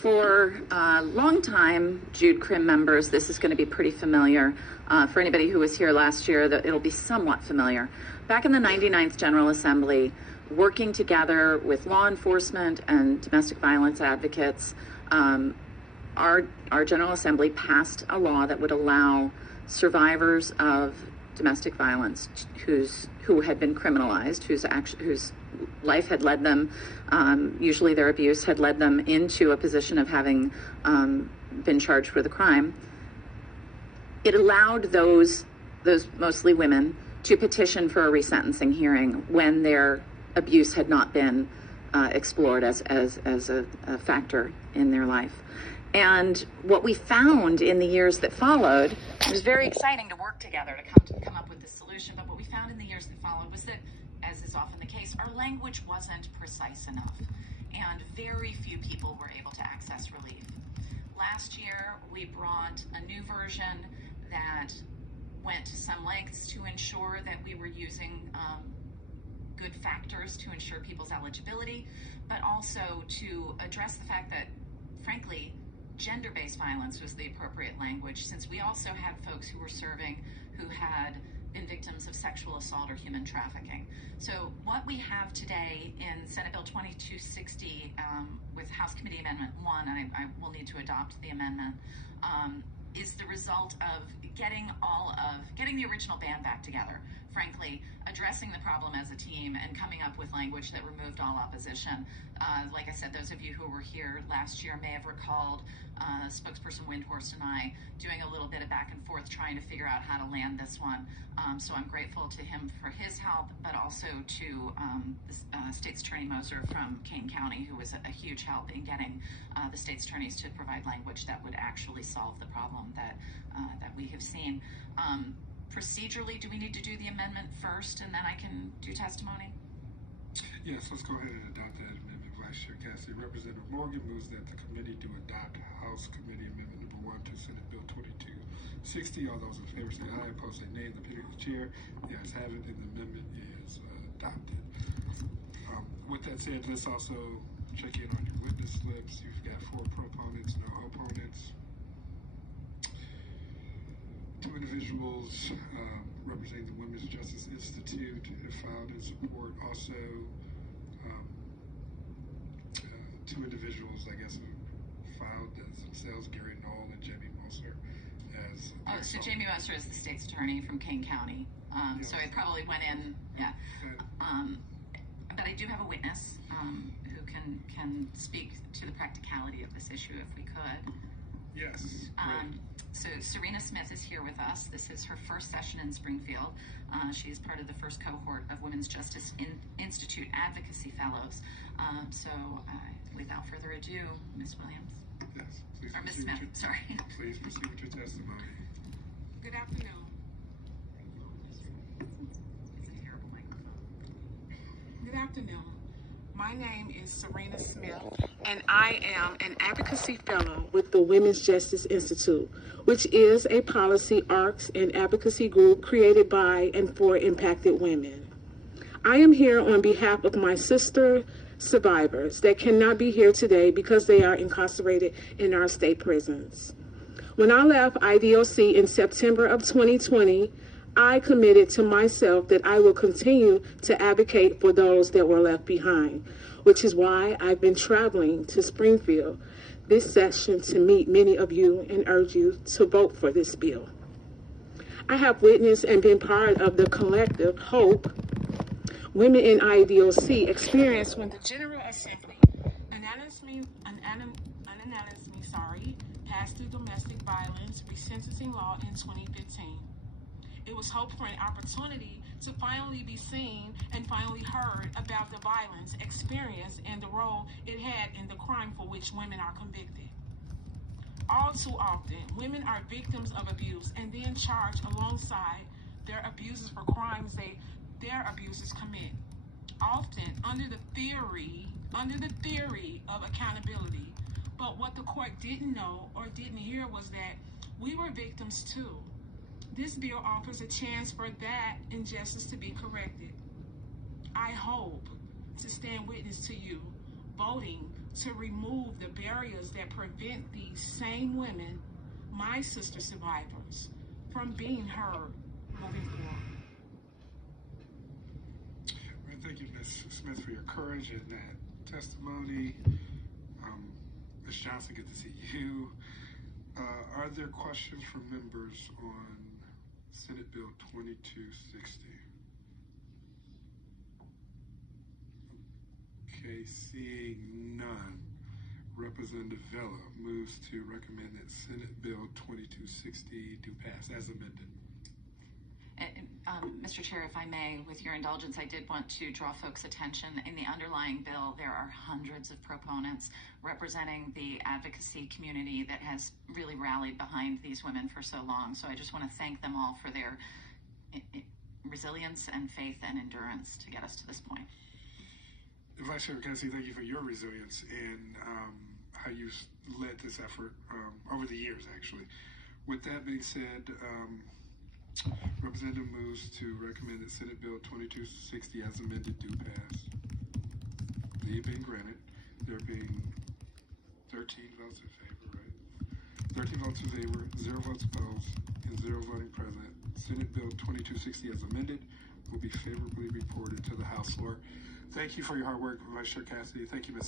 For a long time Jude Crim members, this is going to be pretty familiar. For anybody who was here last year, it'll be somewhat familiar. Back in the 99th General Assembly, working together with law enforcement and domestic violence advocates, our General Assembly passed a law that would allow survivors of domestic violence who had been criminalized, whose life had led them, usually their abuse had led them into a position of having been charged with a crime. It allowed those mostly women to petition for a resentencing hearing when their abuse had not been explored as a factor in their life. And what we found in the years that followed, it was very exciting to work together to come up with this solution, but what we found in the years that followed was that, as is often the case, our language wasn't precise enough, and very few people were able to access relief. Last year, we brought a new version that went to some lengths to ensure that we were using good factors to ensure people's eligibility, but also to address the fact that, frankly, gender-based violence was the appropriate language, since we also had folks who were serving who had been victims of sexual assault or human trafficking. So what we have today in Senate Bill 2260 with House Committee Amendment 1, and I will need to adopt the amendment, is the result of getting the original band back together, frankly, addressing the problem as a team and coming up with language that removed all opposition. Like I said, those of you who were here last year may have recalled spokesperson Windhorst and I doing a little bit of back and forth trying to figure out how to land this one. So I'm grateful to him for his help, but also to the State's Attorney Moser from Kane County, who was a huge help in getting the state's attorneys to provide language that would actually solve the problem that we have seen. Procedurally, do we need to do the amendment first and then I can do testimony? Yes, let's go ahead and adopt that amendment, Vice Chair Cassidy. Representative Morgan moves that the committee do adopt House Committee Amendment number 1 to Senate Bill 2260. All those in favor say aye, opposed say nay. The pleading of the chair, the ayes have it, and the amendment is adopted. With that said, let's also check in on your witness slips. You've got 4 proponents, no opponents. 2 individuals representing the Women's Justice Institute have filed in support. Also, 2 individuals, I guess, have filed themselves, Gary Knoll and Jamie Moser. So Jamie Moser is the state's attorney from Kane County. So I probably went in, yeah. But I do have a witness who can speak to the practicality of this issue if we could. Yes. So Serena Smith is here with us. This is her first session in Springfield. She is part of the first cohort of Women's Justice Institute Advocacy Fellows. So without further ado, Ms. Williams. Yes, please. Or Ms. Smith, sorry. Please proceed with your testimony. Good afternoon. It's a terrible microphone. Good afternoon. My name is Serena Smith, and I am an advocacy fellow with the Women's Justice Institute, which is a policy, arcs, and advocacy group created by and for impacted women. I am here on behalf of my sister survivors that cannot be here today because they are incarcerated in our state prisons. When I left IDOC in September of 2020, I committed to myself that I will continue to advocate for those that were left behind, which is why I've been traveling to Springfield this session to meet many of you and urge you to vote for this bill. I have witnessed and been part of the collective hope women in IDOC experienced when the General Assembly unanimously passed the domestic violence resentencing law in 2015. It was hope for an opportunity to finally be seen and finally heard about the violence experienced and the role it had in the crime for which women are convicted. All too often, women are victims of abuse and then charged alongside their abusers for crimes their abusers commit. Often under the theory of accountability. But what the court didn't know or didn't hear was that we were victims too. This bill offers a chance for that injustice to be corrected. I hope to stand witness to you voting to remove the barriers that prevent these same women, my sister survivors, from being heard moving forward. Well, thank you, Ms. Smith, for your courage in that testimony. Ms. Johnson, good to see you. Are there questions from members on Senate Bill 2260? Okay, seeing none. Representative Vella moves to recommend that Senate Bill 2260 do pass as amended. Mr. Chair, if I may, with your indulgence, I did want to draw folks' attention. In the underlying bill, there are hundreds of proponents representing the advocacy community that has really rallied behind these women for so long. So I just want to thank them all for their resilience and faith and endurance to get us to this point. Vice Chair Cassidy, thank you for your resilience and how you led this effort over the years, actually. With that being said, Representative moves to recommend that Senate Bill 2260 as amended do pass. Leave being granted, there being 13 votes in favor, right? 13 votes in favor, 0 votes opposed, and 0 voting present. Senate Bill 2260 as amended will be favorably reported to the House floor. Thank you for your hard work, Vice Chair Cassidy. Thank you, Ms.